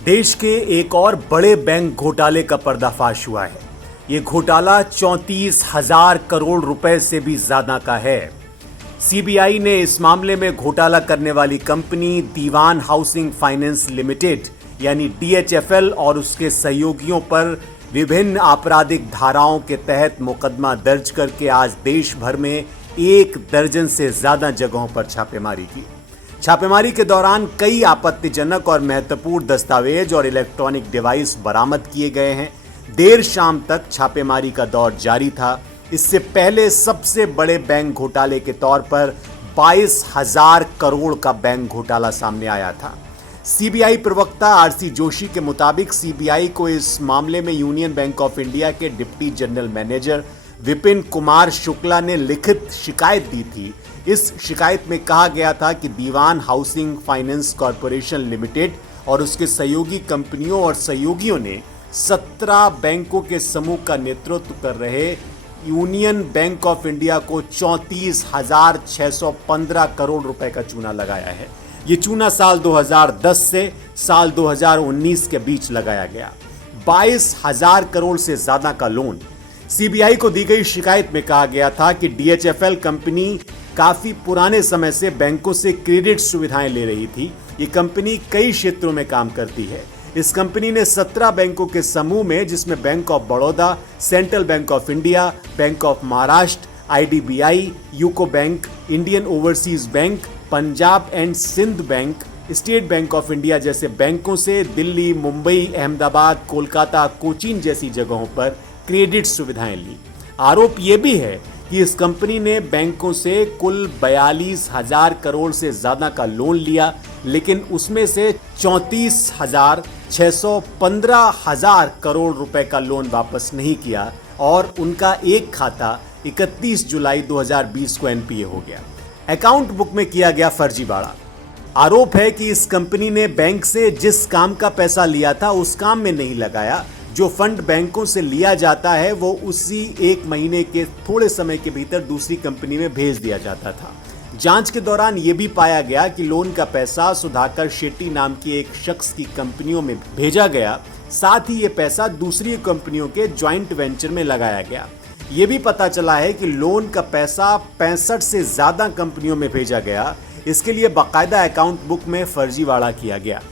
देश के एक और बड़े बैंक घोटाले का पर्दाफाश हुआ है। ये घोटाला 34,000 करोड़ रुपए से भी ज्यादा का है। सीबीआई ने इस मामले में घोटाला करने वाली कंपनी दीवान हाउसिंग फाइनेंस लिमिटेड यानी डीएचएफएल और उसके सहयोगियों पर विभिन्न आपराधिक धाराओं के तहत मुकदमा दर्ज करके आज देश भर में 1 दर्जन से ज्यादा जगहों पर छापेमारी की। छापेमारी के दौरान कई आपत्तिजनक और महत्वपूर्ण दस्तावेज और इलेक्ट्रॉनिक डिवाइस बरामद किए गए हैं। देर शाम तक छापेमारी का दौर जारी था। इससे पहले सबसे बड़े बैंक घोटाले के तौर पर 22,000 करोड़ का बैंक घोटाला सामने आया था। सीबीआई प्रवक्ता आरसी जोशी के मुताबिक सीबीआई को इस मामले में यूनियन बैंक ऑफ इंडिया के deputy general manager Vipin Kumar Shukla ने लिखित शिकायत दी थी। इस शिकायत में कहा गया था कि दीवान हाउसिंग फाइनेंस कॉरपोरेशन लिमिटेड और उसके सहयोगी कंपनियों और सहयोगियों ने 17 बैंकों के समूह का नेतृत्व कर रहे यूनियन बैंक ऑफ इंडिया को 34,615 करोड़ रुपए का चूना लगाया है। ये चूना साल 2010 से साल 2019 के बीच लगाया गया। 22,000 करोड़ से ज्यादा का लोन। सीबीआई को दी गई शिकायत में कहा गया था कि डीएचएफएल कंपनी काफी पुराने समय से बैंकों से क्रेडिट सुविधाएं ले रही थी। ये कंपनी कई क्षेत्रों में काम करती है। इस कंपनी ने 17 बैंकों के समूह में, जिसमें bank of Baroda, central bank of India, bank of Maharashtra, IDBI, UCO bank, Indian overseas bank, Punjab and Sindh bank, state bank of India जैसे बैंकों से दिल्ली, मुंबई, अहमदाबाद, कोलकाता, कोचीन जैसी जगहों पर क्रेडिट सुविधाएं ली। आरोप यह भी है कि इस कंपनी ने बैंकों से कुल 42,000 करोड़ से ज्यादा का लोन लिया, लेकिन उसमें से 34,615 करोड़ रुपए का लोन वापस नहीं किया और उनका एक खाता 31 जुलाई 2020 को एनपीए हो गया। अकाउंट बुक में किया गया फर्जीवाड़ा। आरोप है कि इस कंपनी ने बैंक से जिस काम का पैसा लिया था उस काम में नहीं लगाया। जो फंड बैंकों से लिया जाता है वो उसी 1 महीने के थोड़े समय के भीतर दूसरी कंपनी में भेज दिया जाता था। जांच के दौरान यह भी पाया गया कि लोन का पैसा सुधाकर शेट्टी नाम की एक शख्स की कंपनियों में भेजा गया। साथ ही ये पैसा दूसरी कंपनियों के ज्वाइंट वेंचर में लगाया गया। ये भी पता चला है कि लोन का पैसा 65 से ज्यादा कंपनियों में भेजा गया। इसके लिए बाकायदा अकाउंट बुक में फर्जीवाड़ा किया गया।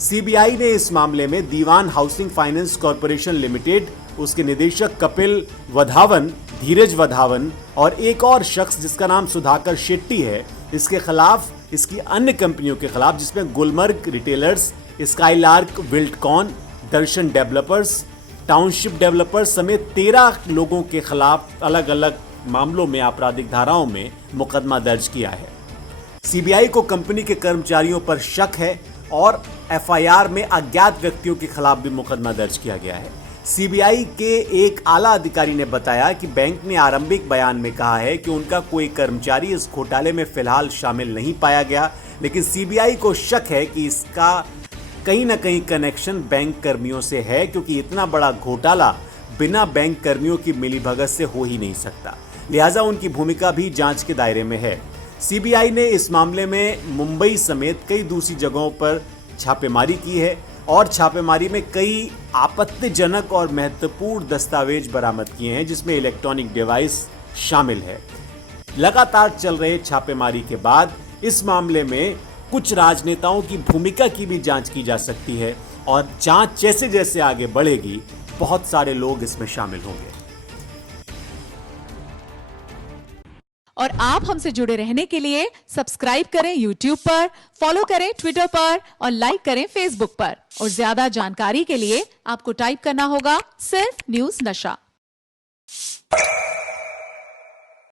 सीबीआई ने इस मामले में दीवान हाउसिंग फाइनेंस कॉरपोरेशन लिमिटेड, उसके निदेशक कपिल वधावन, धीरज वधावन और एक और शख्स जिसका नाम सुधाकर शेट्टी है, इसके खिलाफ, इसकी अन्य कंपनियों के खिलाफ, जिसमें गुलमर्ग रिटेलर्स, स्काईलार्क विल्डकॉन, दर्शन डेवलपर्स, टाउनशिप डेवलपर्स समेत 13 लोगों के खिलाफ अलग अलग मामलों में आपराधिक धाराओं में मुकदमा दर्ज किया है। सीबीआई को कंपनी के कर्मचारियों पर शक है और एफआईआर में अज्ञात व्यक्तियों के खिलाफ भी मुकदमा दर्ज किया गया है। सीबीआई के एक आला अधिकारी ने बताया कि बैंक ने आरंभिक बयान में कहा है कि उनका कोई कर्मचारी इस घोटाले में फिलहाल शामिल नहीं पाया गया, लेकिन सीबीआई को शक है कि इसका कहीं ना कहीं कनेक्शन बैंक कर्मियों से है, क्योंकि इतना बड़ा घोटाला बिना बैंक कर्मियों की मिलीभगत से हो ही नहीं सकता। लिहाजा उनकी भूमिका भी जांच के दायरे में है। सीबीआई ने इस मामले में मुंबई समेत कई दूसरी जगहों पर छापेमारी की है और छापेमारी में कई आपत्तिजनक और महत्वपूर्ण दस्तावेज बरामद किए हैं, जिसमें इलेक्ट्रॉनिक डिवाइस शामिल है। लगातार चल रहे छापेमारी के बाद इस मामले में कुछ राजनेताओं की भूमिका की भी जांच की जा सकती है और जांच जैसे जैसे आगे बढ़ेगी बहुत सारे लोग इसमें शामिल होंगे। और आप हमसे जुड़े रहने के लिए सब्सक्राइब करें YouTube पर, फॉलो करें Twitter पर और लाइक करें Facebook पर। और ज्यादा जानकारी के लिए आपको टाइप करना होगा सिर्फ न्यूज़ नशा।